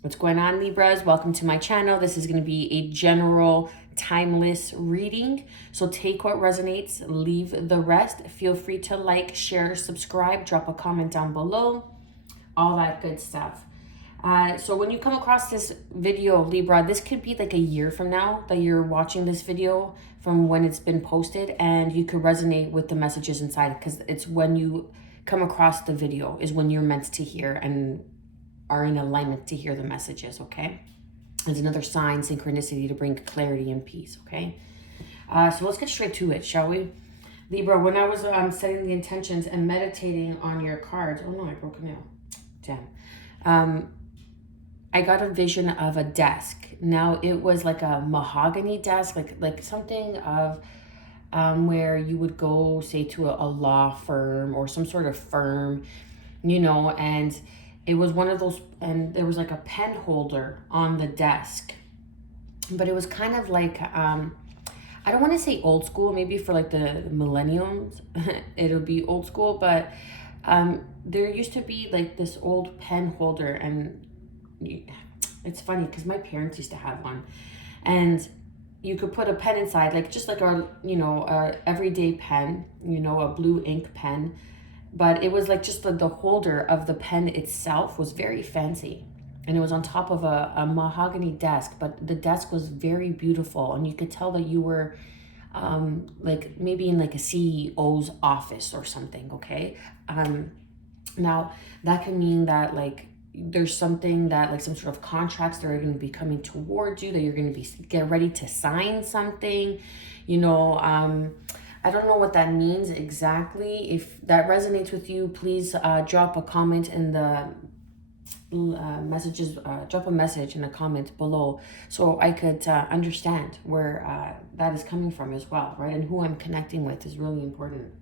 What's going on, Libras? Welcome to my channel. This is going to be a general timeless reading. So take what resonates, leave the rest. Feel free to like, share, subscribe, drop a comment down below, all that good stuff. So when you come across this video, Libra, this could be like a year from now that you're watching this video from when it's been posted, and you could resonate with the messages inside, because it's when you come across the video is when you're meant to hear and are in alignment to hear the messages, okay? There's another sign, synchronicity, to bring clarity and peace, okay? So let's get straight to it, shall we? Libra, when I was setting the intentions and meditating on your cards, oh no, I broke a nail. Damn. I got a vision of a desk. Now it was like a mahogany desk, like something of where you would go, say, to a law firm or some sort of firm, you know, and it was one of those, and there was like a pen holder on the desk, but it was kind of like, I don't want to say old school, maybe for like the millennials, it'll be old school, but there used to be like this old pen holder, and it's funny because my parents used to have one, and you could put a pen inside, like just like our, you know, our everyday pen, you know, a blue ink pen, but it was like just the holder of the pen itself was very fancy, and it was on top of a mahogany desk, but the desk was very beautiful, and you could tell that you were like maybe in like a CEO's office or something, okay? Now that can mean that like there's something that like some sort of contracts that are going to be coming towards you, that you're going to be get ready to sign something, you know. I don't know what that means exactly. If that resonates with you, please drop a comment in the messages, drop a message in the comment below, so I could understand where that is coming from as well, right? And who I'm connecting with is really important.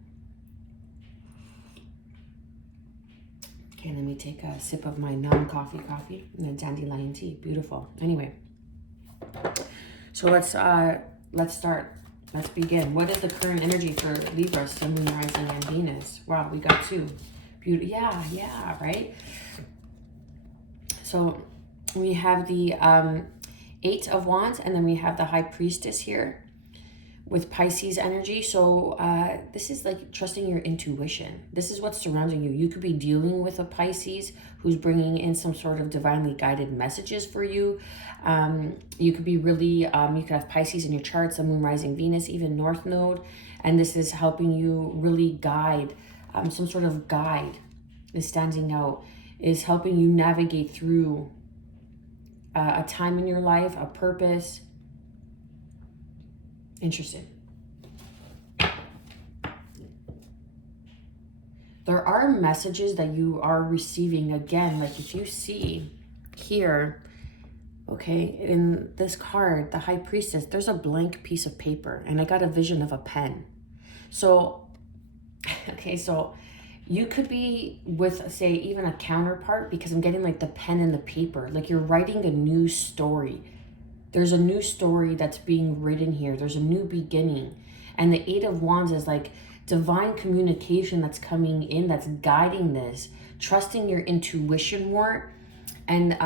Okay, let me take a sip of my non-coffee coffee and then dandelion tea. Beautiful. Anyway, so let's start. Let's begin. What is the current energy for Libra, Sun, Moon, Rising, and Venus? Wow, we got two. Beautiful. Yeah, right? So we have the Eight of Wands, and then we have the High Priestess here with Pisces energy. So this is like trusting your intuition. This is what's surrounding you. You could be dealing with a Pisces who's bringing in some sort of divinely guided messages for you. You could be really, you could have Pisces in your chart, Sun, Moon, Rising, Venus, even North Node. And this is helping you really guide, some sort of guide is standing out, is helping you navigate through a time in your life, a purpose. Interesting. There are messages that you are receiving, again, like if you see here, okay, in this card, the High Priestess, there's a blank piece of paper, and I got a vision of a pen. So, okay, so you could be with, say, even a counterpart, because I'm getting like the pen and the paper, like you're writing a new story. There's a new story that's being written here. There's a new beginning. And the Eight of Wands is like divine communication that's coming in, that's guiding this, trusting your intuition more. And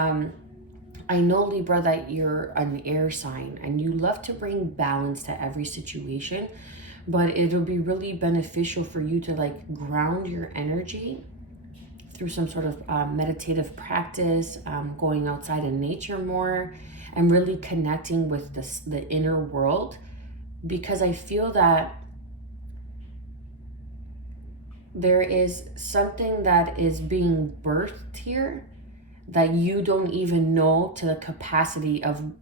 I know, Libra, that you're an air sign and you love to bring balance to every situation, but it'll be really beneficial for you to like ground your energy through some sort of meditative practice, going outside in nature more, and really connecting with the inner world, because I feel that there is something that is being birthed here that you don't even know to the capacity of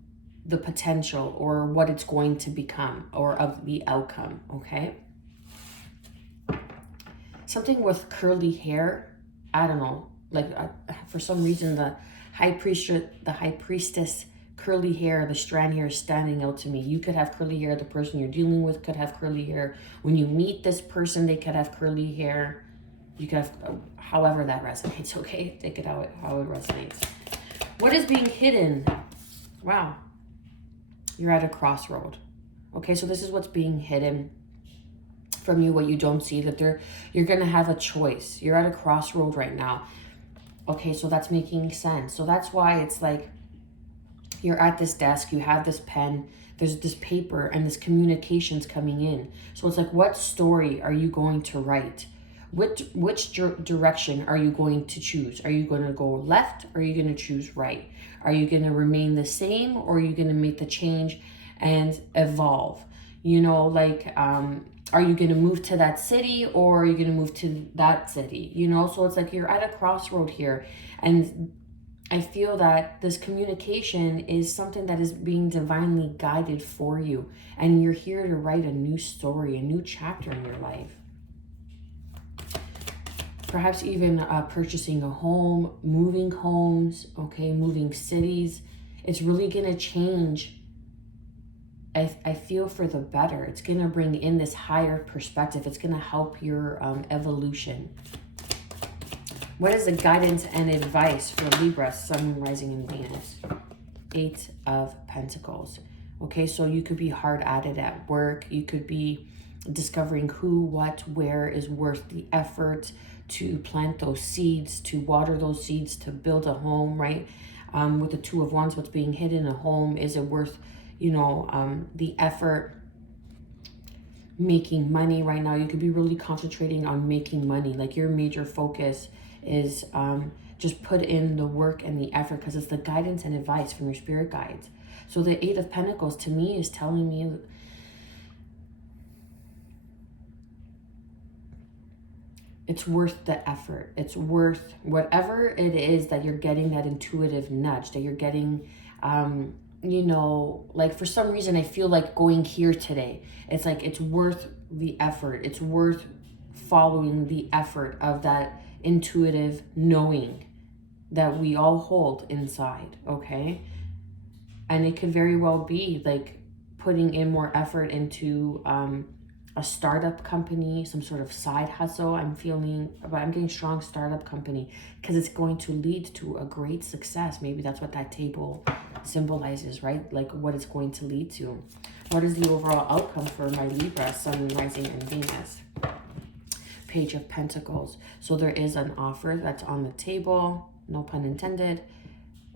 the potential or what it's going to become, or of the outcome, okay? Something with curly hair, I don't know, like for some reason the High Priestess curly hair, the strand hair is standing out to me. You could have curly hair. The person you're dealing with could have curly hair. When you meet this person, they could have curly hair. You could have, however that resonates, okay? Take it how it resonates. What is being hidden? Wow. You're at a crossroad. Okay, so this is what's being hidden from you, what you don't see, that you're going to have a choice. You're at a crossroad right now. Okay, so that's making sense. So that's why it's like you're at this desk, you have this pen, there's this paper, and this communication's coming in. So it's like, what story are you going to write? Which direction are you going to choose? Are you going to go left, or are you going to choose right? Are you going to remain the same, or are you going to make the change and evolve? You know, like, are you going to move to that city, or are you going to move to that city? You know, so it's like you're at a crossroad here. And I feel that this communication is something that is being divinely guided for you. And you're here to write a new story, a new chapter in your life. Perhaps even purchasing a home, moving homes, okay, moving cities. It's really going to change. I feel for the better. It's going to bring in this higher perspective. It's going to help your evolution. What is the guidance and advice for Libra, Sun, Moon, Rising, and Venus? 8 of Pentacles. Okay, so you could be hard at it at work. You could be discovering who, what, where is worth the effort to plant those seeds, to water those seeds, to build a home, right? With the 2 of Wands, what's being hidden in a home, is it worth, you know, the effort? Making money right now, you could be really concentrating on making money. Like your major focus is just put in the work and the effort, because it's the guidance and advice from your spirit guides. So the 8 of Pentacles to me is telling me it's worth the effort. It's worth whatever it is that you're getting, that intuitive nudge that you're getting. You know, like for some reason I feel like going here today. It's like it's worth the effort. It's worth following the effort of that intuitive knowing that we all hold inside, okay? And it could very well be like putting in more effort into a startup company, some sort of side hustle. I'm getting strong startup company, because it's going to lead to a great success. Maybe that's what that table symbolizes, right? Like what it's going to lead to. What is the overall outcome for my Libra, Sun, Rising, and Venus? Page of Pentacles. So there is an offer that's on the table, no pun intended.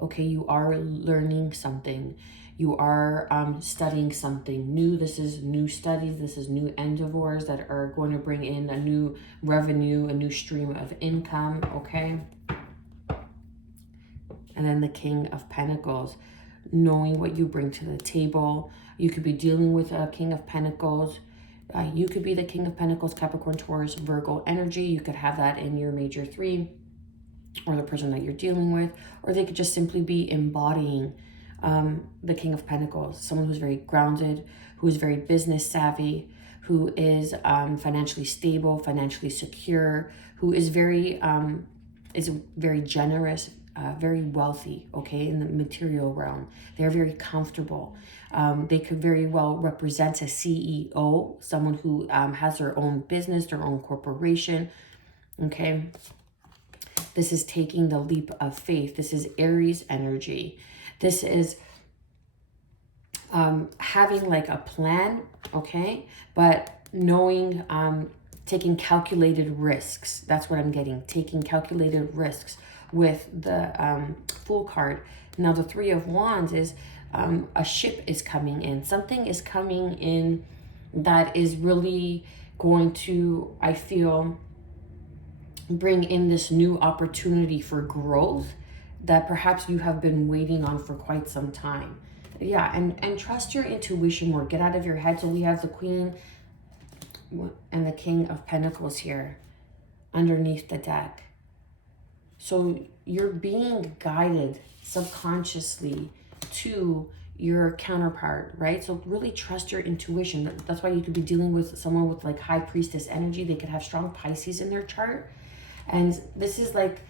Okay, you are learning something. You are studying something new. This is new studies. This is new endeavors that are going to bring in a new revenue, a new stream of income, okay? And then the King of Pentacles, knowing what you bring to the table. You could be dealing with a King of Pentacles. You could be the King of Pentacles, Capricorn, Taurus, Virgo energy. You could have that in your major 3, or the person that you're dealing with. Or they could just simply be embodying the King of Pentacles, someone who's very grounded, who is very business savvy, who is financially stable, financially secure, who is very generous, very wealthy, okay, in the material realm. They're very comfortable. They could very well represent a CEO, someone who has their own business, their own corporation, okay? This is taking the leap of faith. This is Aries energy. This is having like a plan, okay? But knowing, taking calculated risks. That's what I'm getting. Taking calculated risks with the Fool card. Now the 3 of Wands is a ship is coming in. Something is coming in that is really going to, I feel, bring in this new opportunity for growth that perhaps you have been waiting on for quite some time. Yeah, and trust your intuition more. Get out of your head. So we have the Queen and the King of Pentacles here underneath the deck. So you're being guided subconsciously to your counterpart, right? So really trust your intuition. That's why you could be dealing with someone with like High Priestess energy. They could have strong Pisces in their chart. And this is like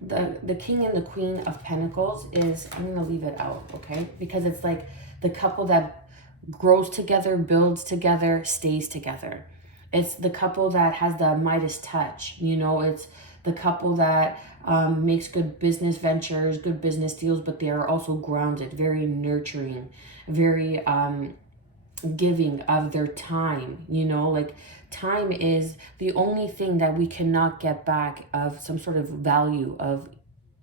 the King and the Queen of Pentacles is, I'm going to leave it out, okay? Because it's like the couple that grows together, builds together, stays together. It's the couple that has the Midas touch, you know? It's the couple that makes good business ventures, good business deals, but they are also grounded, very nurturing, very giving of their time, you know? Like time is the only thing that we cannot get back of some sort of value of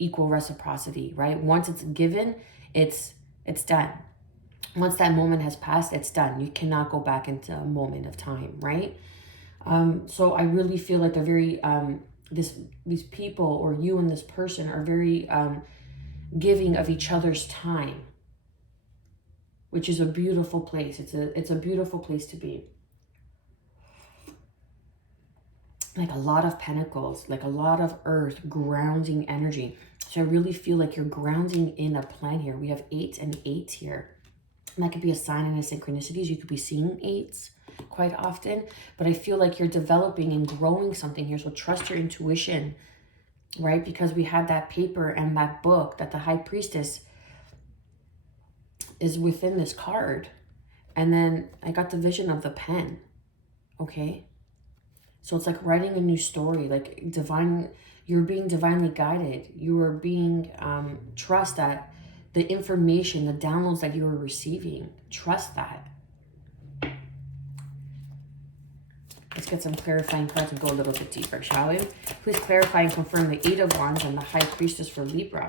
equal reciprocity, right? Once it's given, it's done. Once that moment has passed, it's done. You cannot go back into a moment of time, right? So I really feel like they're very, these people, or you and this person, are very giving of each other's time, which is a beautiful place. It's a beautiful place to be. Like a lot of pentacles, like a lot of earth, grounding energy. So I really feel like you're grounding in a plan here. We have 8 and 8 here. And that could be a sign in a synchronicities. You could be seeing 8s quite often. But I feel like you're developing and growing something here. So trust your intuition, right? Because we had that paper and that book that the High Priestess is within this card. And then I got the vision of the pen, okay? So it's like writing a new story, like you're being divinely guided. You are being, trust that the information, the downloads that you are receiving, trust that. Let's get some clarifying cards and go a little bit deeper, shall we? Please clarify and confirm the 8 of Wands and the High Priestess for Libra.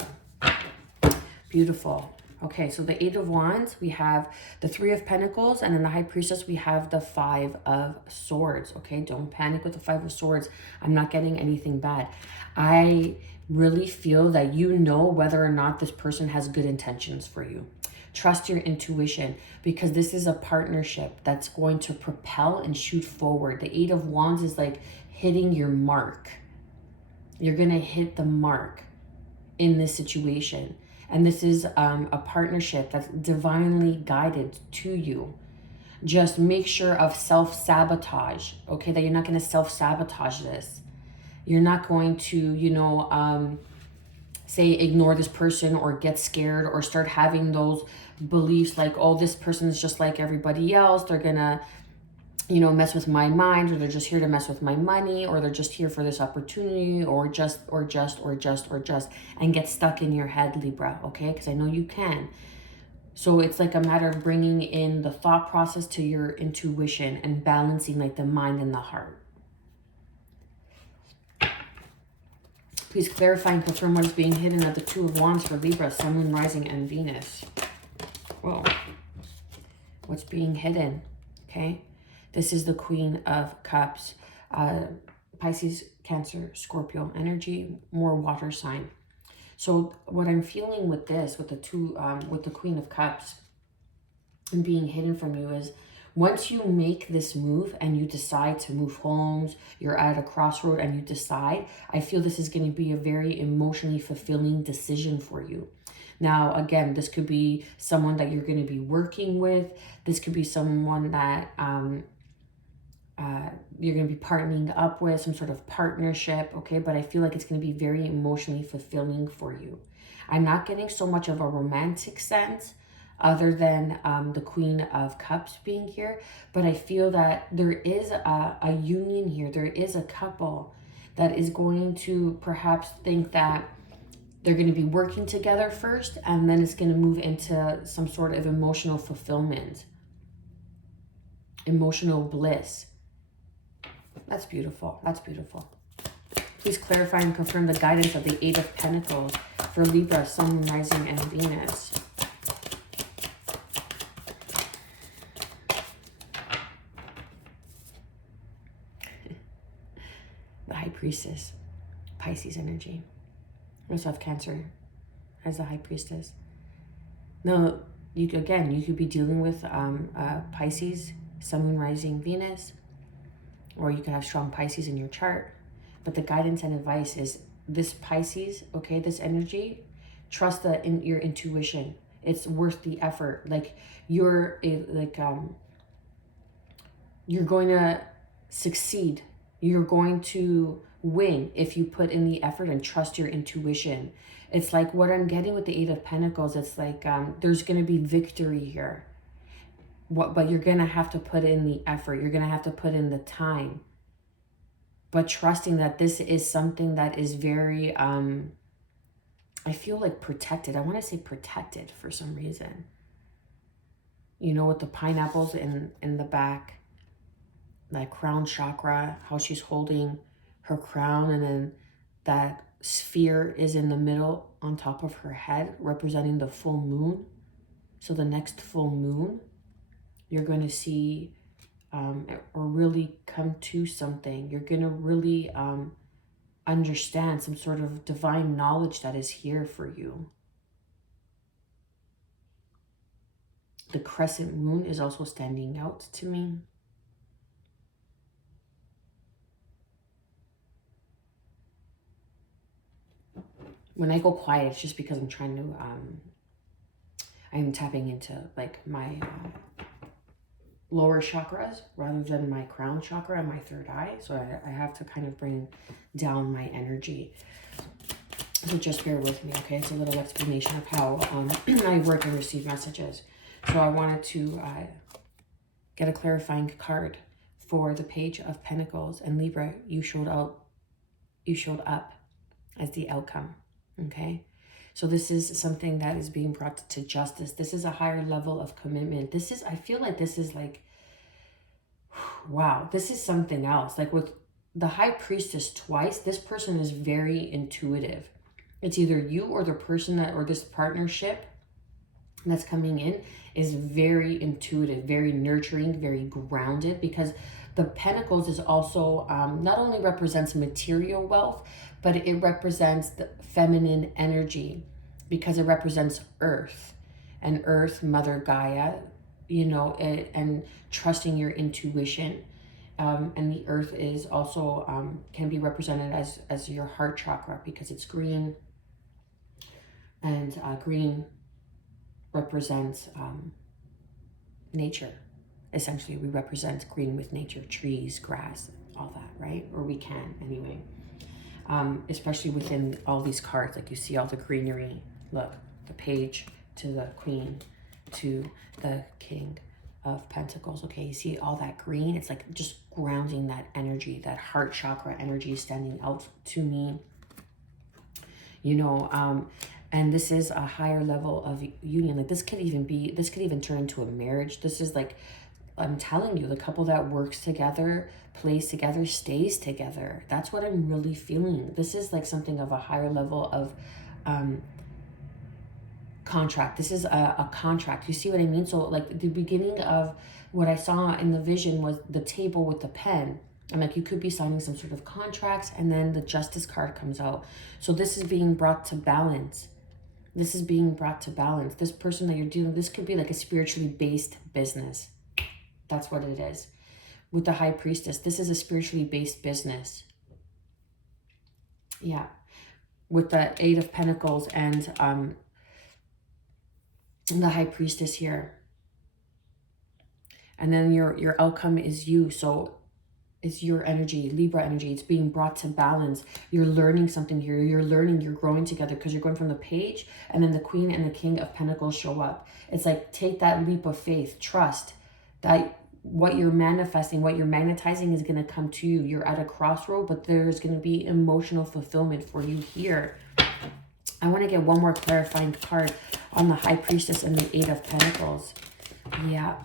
Beautiful. Okay, so the 8 of Wands, we have the 3 of Pentacles, and in the High Priestess, we have the 5 of Swords, okay? Don't panic with the 5 of Swords. I'm not getting anything bad. I really feel that you know whether or not this person has good intentions for you. Trust your intuition, because this is a partnership that's going to propel and shoot forward. The 8 of Wands is like hitting your mark. You're going to hit the mark in this situation. And this is a partnership that's divinely guided to you. Just make sure of self-sabotage, okay? That you're not going to self-sabotage this. You're not going to, you know, say ignore this person or get scared or start having those beliefs like, oh, this person is just like everybody else. They're going to, you know, mess with my mind, or they're just here to mess with my money, or they're just here for this opportunity, or just, and get stuck in your head, Libra, okay? Because I know you can. So it's like a matter of bringing in the thought process to your intuition and balancing like the mind and the heart. Please clarify and confirm what is being hidden at the 2 of Wands for Libra, Sun, Moon, Rising, and Venus. Whoa. What's being hidden, okay? This is the Queen of Cups, Pisces, Cancer, Scorpio energy, more water sign. So what I'm feeling with this, with the Queen of Cups and being hidden from you, is once you make this move and you decide to move homes, you're at a crossroad and you decide, I feel this is going to be a very emotionally fulfilling decision for you. Now, again, this could be someone that you're going to be working with. This could be someone that you're going to be partnering up with, some sort of partnership, okay? But I feel like it's going to be very emotionally fulfilling for you. I'm not getting so much of a romantic sense other than the Queen of Cups being here. But I feel that there is a union here. There is a couple that is going to perhaps think that they're going to be working together first, and then it's going to move into some sort of emotional fulfillment, emotional bliss. That's beautiful. That's beautiful. Please clarify and confirm the guidance of the 8 of Pentacles for Libra, Sun, Rising, and Venus. The High Priestess, Pisces energy. We also have Cancer as the High Priestess. Now, you could be dealing with Pisces, Sun, Moon, Rising, Venus, or you could have strong Pisces in your chart. But the guidance and advice is this Pisces, okay, this energy, trust in your intuition. It's worth the effort. Like you're going to succeed. You're going to win if you put in the effort and trust your intuition. It's like what I'm getting with the 8 of Pentacles. It's like there's going to be victory here. But you're going to have to put in the effort. You're going to have to put in the time. But trusting that this is something that is very, I feel like protected. I want to say protected for some reason. You know, with the pineapples in the back, that crown chakra, how she's holding her crown, and then that sphere is in the middle on top of her head, representing the full moon. So the next full moon, you're going to see or really come to something. You're going to really understand some sort of divine knowledge that is here for you. The crescent moon is also standing out to me. When I go quiet, it's just because I'm trying to, I'm tapping into like my lower chakras rather than my crown chakra and my third eye. So I have to kind of bring down my energy. So just bear with me, okay? It's a little explanation of how I work and receive messages. So I wanted to get a clarifying card for the Page of Pentacles. And Libra, you showed up as the outcome, okay? So this is something that is being brought to justice. This is a higher level of commitment. This is, I feel like this is like, wow, this is something else. Like with the High Priestess twice, this person is very intuitive. It's either you or the person that, or this partnership that's coming in is very intuitive, very nurturing, very grounded, because the Pentacles is also not only represents material wealth, but it represents the feminine energy because it represents Earth, and Earth, Mother Gaia, you know, and trusting your intuition. And the Earth is also can be represented as your heart chakra because it's green, and green represents nature. Essentially, we represent green with nature, trees, grass, all that, right? Or we can anyway. Especially within all these cards, like you see all the greenery. Look, the Page to the Queen to the King of Pentacles. Okay, you see all that green? It's like just grounding that energy, that heart chakra energy standing out to me. You know, and this is a higher level of union. Like this could even turn into a marriage. This is like, I'm telling you, the couple that works together, plays together, stays together. That's what I'm really feeling. This is like something of a higher level of contract. This is a contract. You see what I mean? So like the beginning of what I saw in the vision was the table with the pen. I'm like, you could be signing some sort of contracts, and then the Justice card comes out. So this is being brought to balance. This is being brought to balance. This person that you're dealing, this could be like a spiritually based business. That's what it is. With the High Priestess, this is a spiritually based business. Yeah. With the Eight of Pentacles and the High Priestess here. And then your outcome is you. So it's your energy, Libra energy. It's being brought to balance. You're learning something here. You're learning, you're growing together because you're going from the Page, and then the Queen and the King of Pentacles show up. It's like, take that leap of faith. Trust that what you're manifesting, what you're magnetizing is going to come to you. You're at a crossroad, but there's going to be emotional fulfillment for you here. I want to get one more clarifying card on the High Priestess and the Eight of Pentacles. Yeah.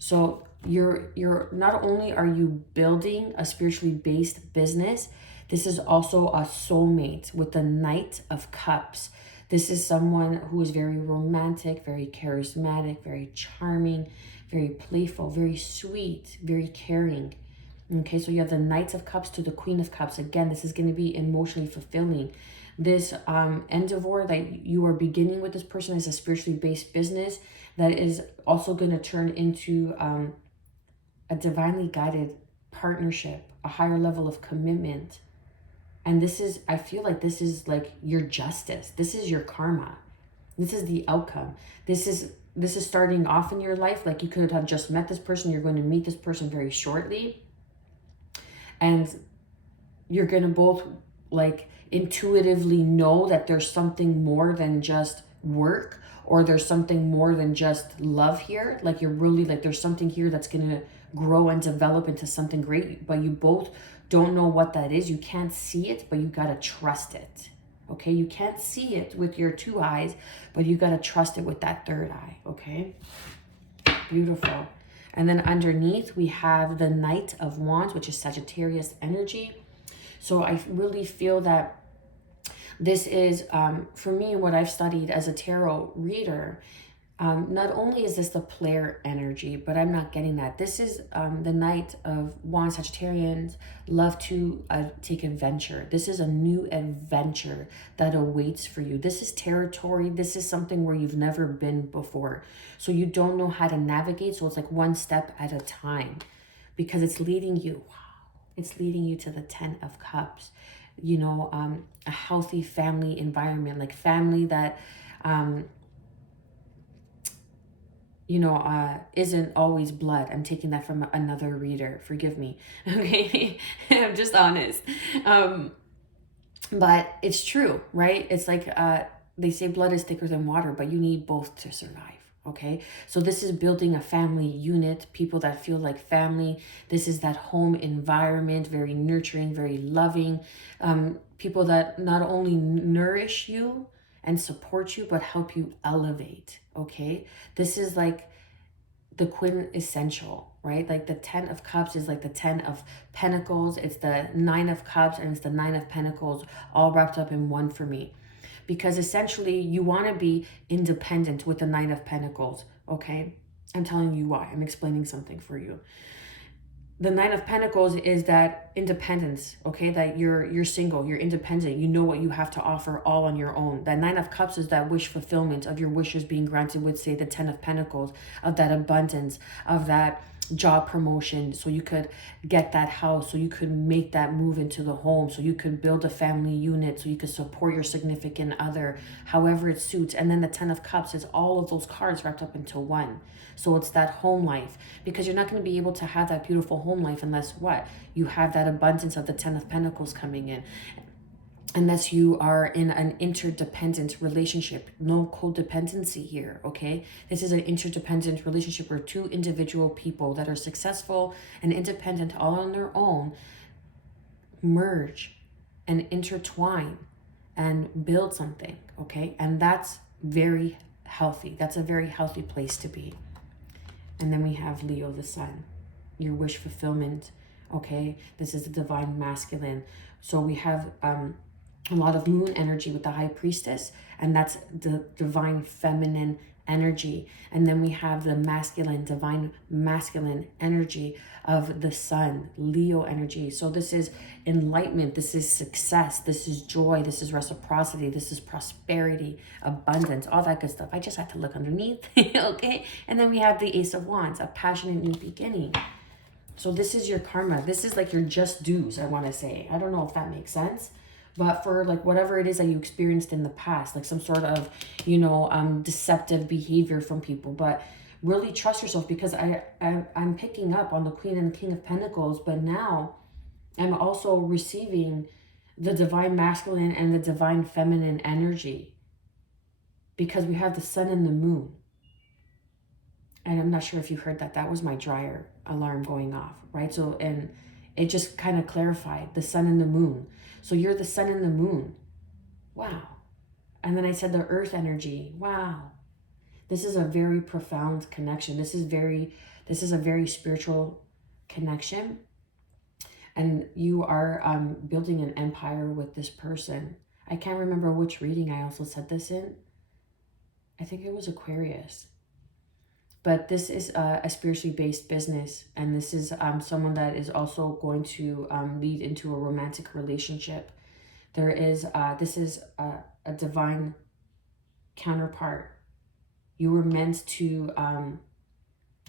So you're not only are you building a spiritually based business, this is also a soulmate with the Knight of Cups. This is someone who is very romantic, very charismatic, very charming, very playful, very sweet, very caring. Okay, so you have the Knight of Cups to the Queen of Cups. Again, this is going to be emotionally fulfilling. This endeavor that you are beginning with this person is a spiritually based business that is also going to turn into a divinely guided partnership, a higher level of commitment. And this is, I feel like this is like your justice. This is your karma. This is the outcome. This is starting off in your life. Like you could have just met this person. You're going to meet this person very shortly. And you're going to both like intuitively know that there's something more than just work, or there's something more than just love here. Like you're really like, there's something here that's going to grow and develop into something great, but you both don't know what that is. You can't see it, but you got to trust it. Okay. You can't see it with your two eyes, but you got to trust it with that third eye. Okay. Beautiful. And then underneath we have the Knight of Wands, which is Sagittarius energy. So I really feel that this is, for me, what I've studied as a tarot reader. Not only is this the player energy, but I'm not getting that. This is the Knight of Wands. Sagittarians love to take adventure. This is a new adventure that awaits for you. This is territory. This is something where you've never been before. So you don't know how to navigate. So it's like one step at a time, because it's leading you. Wow. It's leading you to the 10 of Cups. You know, a healthy family environment, like family that, isn't always blood. I'm taking that from another reader. Forgive me. Okay. I'm just honest. But it's true, right? It's like, they say blood is thicker than water, but you need both to survive. Okay. So this is building a family unit, people that feel like family. This is that home environment, very nurturing, very loving, people that not only nourish you and support you, but help you elevate. Okay. This is like the quintessential, right? Like the 10 of Cups is like the 10 of Pentacles. It's the 9 of Cups and it's the 9 of Pentacles all wrapped up in one for me. Because essentially you want to be independent with the 9 of Pentacles, okay? I'm telling you why. I'm explaining something for you. The 9 of Pentacles is that independence, okay? That you're single, you're independent, you know what you have to offer all on your own. That 9 of Cups is that wish fulfillment of your wishes being granted with, say, the 10 of Pentacles, of that abundance, of that job promotion, so you could get that house, so you could make that move into the home, so you could build a family unit, so you could support your significant other, however it suits. And then the 10 of Cups is all of those cards wrapped up into one. So it's that home life, because you're not going to be able to have that beautiful home life unless what? You have that abundance of the 10 of Pentacles coming in. Unless you are in an interdependent relationship. No codependency here, okay? This is an interdependent relationship where two individual people that are successful and independent all on their own merge and intertwine and build something, okay? And that's very healthy. That's a very healthy place to be. And then we have Leo, the sun, your wish fulfillment, okay? This is the divine masculine. So we have a lot of moon energy with the high priestess, and that's the divine feminine energy. And then we have the masculine, divine masculine energy of the sun, Leo energy. So this is enlightenment, this is success, this is joy, this is reciprocity, this is prosperity, abundance, all that good stuff. I just had to look underneath. Okay. And then we have the Ace of Wands, a passionate new beginning. So this is your karma. This is like your just dues, I want to say. I don't know if that makes sense. But for like whatever it is that you experienced in the past, like some sort of, deceptive behavior from people, but really trust yourself, because I'm picking up on the Queen and the King of Pentacles, but now I'm also receiving the divine masculine and the divine feminine energy, because we have the sun and the moon. And I'm not sure if you heard that. That was my dryer alarm going off, right? So, and it just kind of clarified the sun and the moon. So you're the sun and the moon. Wow. And then I said the earth energy. Wow. This is a very profound connection. This is a very spiritual connection. And you are building an empire with this person. I can't remember which reading I also said this in. I think it was Aquarius. But this is a spiritually based business, and this is someone that is also going to lead into a romantic relationship. This is a divine counterpart. You were meant to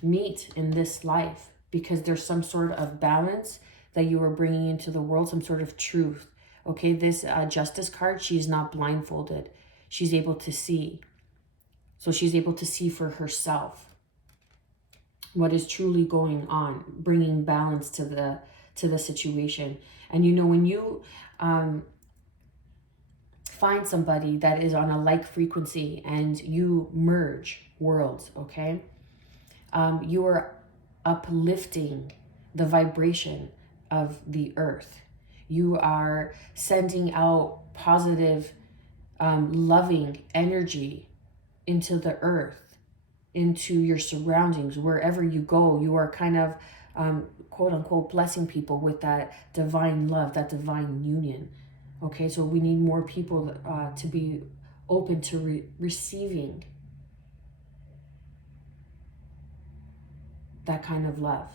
meet in this life, because there's some sort of balance that you were bringing into the world, some sort of truth. Okay, this Justice card, she's not blindfolded. She's able to see. So she's able to see for herself what is truly going on, bringing balance to the situation. And when you find somebody that is on a like frequency and you merge worlds, okay, you are uplifting the vibration of the earth. You are sending out positive, loving energy into the earth, into your surroundings. Wherever you go, you are kind of quote unquote, blessing people with that divine love, that divine union. Okay, so we need more people to be open to receiving that kind of love.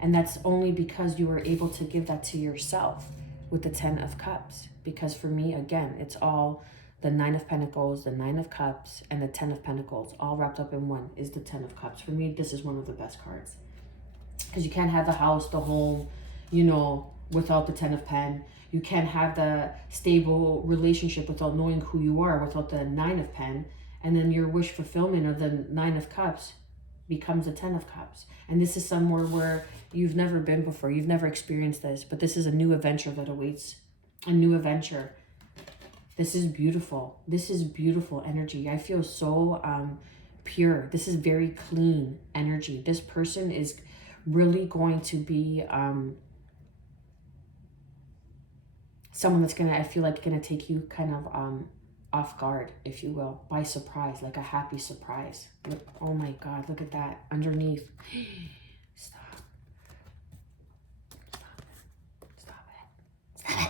And that's only because you were able to give that to yourself with the 10 of Cups. Because for me, again, it's all the 9 of Pentacles, the 9 of Cups, and the 10 of Pentacles, all wrapped up in one is the 10 of Cups. For me, this is one of the best cards. Because you can't have the house, the home, you know, without the 10 of Pen. You can't have the stable relationship without knowing who you are, without the 9 of Pen. And then your wish fulfillment of the 9 of Cups becomes a 10 of Cups. And this is somewhere where you've never been before. You've never experienced this. But this is a new adventure that awaits. A new adventure. This is beautiful. This is beautiful energy. I feel so pure. This is very clean energy. This person is really going to be someone that's gonna, I feel like, gonna take you kind of off guard, if you will, by surprise, like a happy surprise. Look, oh my God, look at that underneath. Stop. Stop it.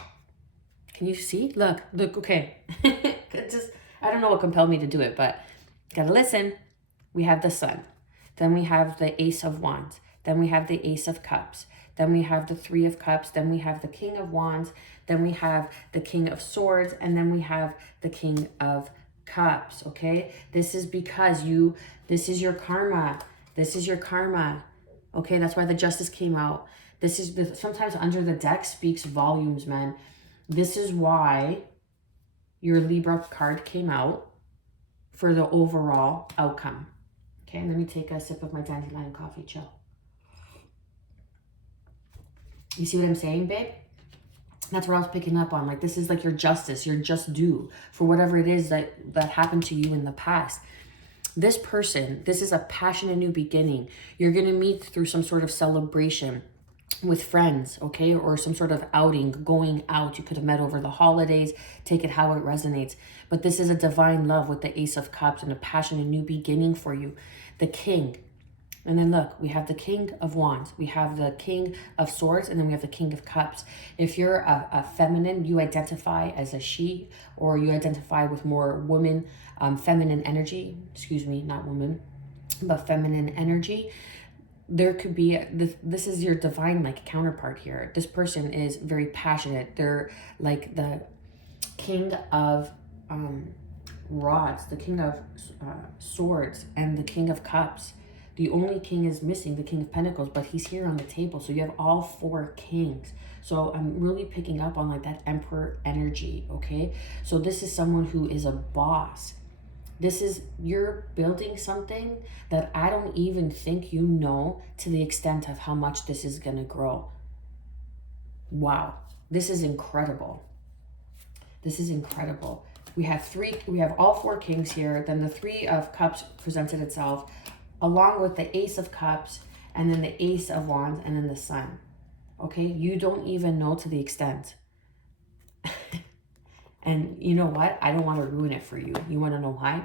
Can you see? Look, okay. I don't know what compelled me to do it, but gotta listen. We have the Sun. Then we have the Ace of Wands. Then we have the Ace of Cups. Then we have the 3 of Cups. Then we have the King of Wands. Then we have the King of Swords. And then we have the King of Cups, okay? This is because this is your karma. This is your karma, okay? That's why the Justice came out. This is, sometimes under the deck speaks volumes, man. This is why your Libra card came out for the overall outcome. Okay, let me take a sip of my dandelion coffee, chill. You see what I'm saying, babe? That's what I was picking up on. Like, this is like your justice, your just due for whatever it is that happened to you in the past. This person, this is a passionate new beginning. You're going to meet through some sort of celebration with friends, okay? Or some sort of outing, going out. You could have met over the holidays. Take it how it resonates. But this is a divine love with the Ace of Cups and a passionate new beginning for you. The King. And then look, we have the King of Wands. We have the King of Swords. And then we have the King of Cups. If you're a feminine, you identify as a she, or you identify with more woman, feminine energy. Excuse me, not woman, but feminine energy. There could be, this is your divine like counterpart here. This person is very passionate. They're like the King of Rods, the King of Swords, and the King of Cups. The only king is missing, the King of Pentacles, but he's here on the table. So you have all 4 kings. So I'm really picking up on like that Emperor energy, okay? So this is someone who is a boss. This is, you're building something that I don't even think you know to the extent of how much this is going to grow. Wow. This is incredible. This is incredible. We have all 4 kings here. Then the 3 of Cups presented itself along with the Ace of Cups and then the Ace of Wands and then the Sun. Okay. You don't even know to the extent. And you know what? I don't want to ruin it for you. You want to know why?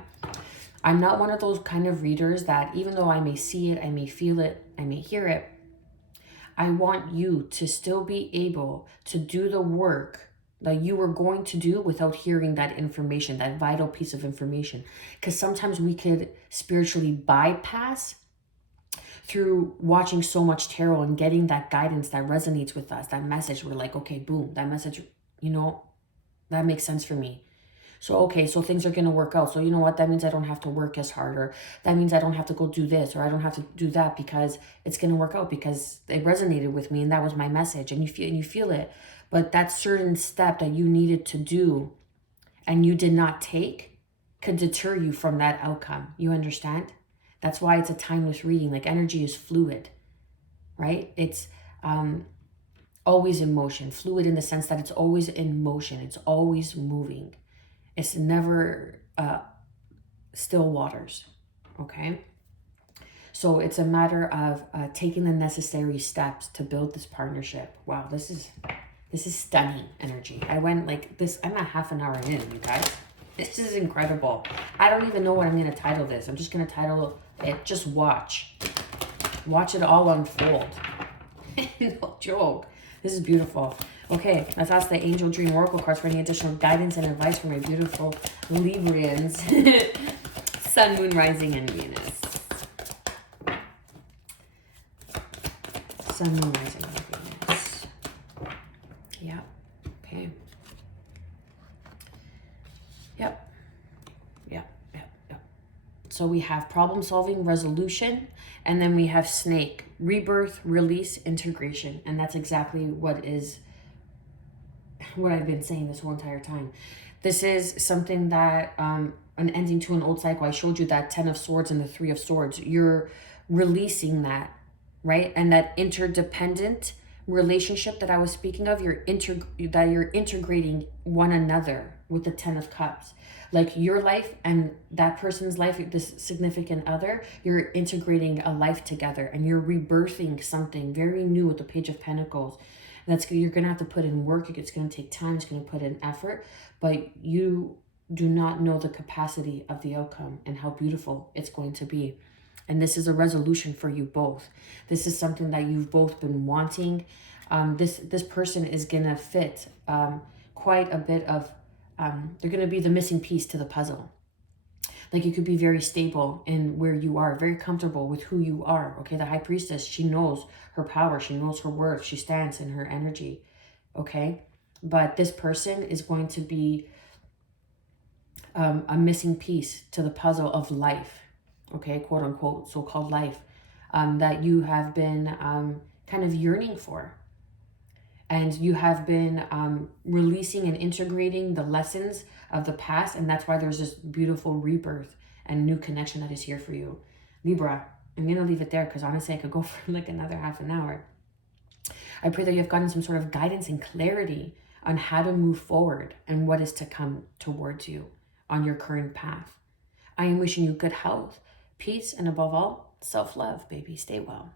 I'm not one of those kind of readers that even though I may see it, I may feel it, I may hear it, I want you to still be able to do the work that you were going to do without hearing that information, that vital piece of information. Because sometimes we could spiritually bypass through watching so much tarot and getting that guidance that resonates with us, that message. We're like, okay, boom, that message, you know, that makes sense for me. So, okay, so things are going to work out. So, you know what? That means I don't have to work as hard, or that means I don't have to go do this, or I don't have to do that because it's going to work out because it resonated with me and that was my message, and you feel it. But that certain step that you needed to do and you did not take could deter you from that outcome. You understand? That's why it's a timeless reading. Like, energy is fluid, right? It's always in motion. Fluid in the sense that it's always in motion. It's always moving. It's never still waters, okay? So it's a matter of taking the necessary steps to build this partnership. Wow, this is stunning energy. I went like this, I'm a half an hour in, you guys. This is incredible. I don't even know what I'm going to title this. I'm just going to title it, Just Watch. Watch it all unfold. No joke. This is beautiful. Okay, let's ask the Angel Dream Oracle cards for any additional guidance and advice for my beautiful Librians. Sun, Moon, Rising, and Venus. Sun, Moon, Rising, and Venus. Yeah. Okay. Yep. Yep. Yep. Yep. So we have problem solving, resolution, and then we have snake, rebirth, release, integration. And that's exactly what I've been saying this whole entire time. This is something that, an ending to an old cycle. I showed you that 10 of Swords and the 3 of Swords. You're releasing that, right? And that interdependent relationship that I was speaking of, you're integrating one another with the 10 of Cups. Like your life and that person's life, this significant other, you're integrating a life together and you're rebirthing something very new with the Page of Pentacles. You're going to have to put in work. It's going to take time. It's going to put in effort, but you do not know the capacity of the outcome and how beautiful it's going to be. And this is a resolution for you both. This is something that you've both been wanting. This person is going to fit quite a bit of, they're going to be the missing piece to the puzzle. Like you could be very stable in where you are, very comfortable with who you are. Okay, the High Priestess, she knows her power. She knows her worth. She stands in her energy. Okay, but this person is going to be a missing piece to the puzzle of life. Okay, quote unquote, so-called life, that you have been kind of yearning for. And you have been releasing and integrating the lessons of the past. And that's why there's this beautiful rebirth and new connection that is here for you. Libra, I'm going to leave it there because honestly, I could go for like another half an hour. I pray that you have gotten some sort of guidance and clarity on how to move forward and what is to come towards you on your current path. I am wishing you good health, peace, and above all, self-love, baby. Stay well.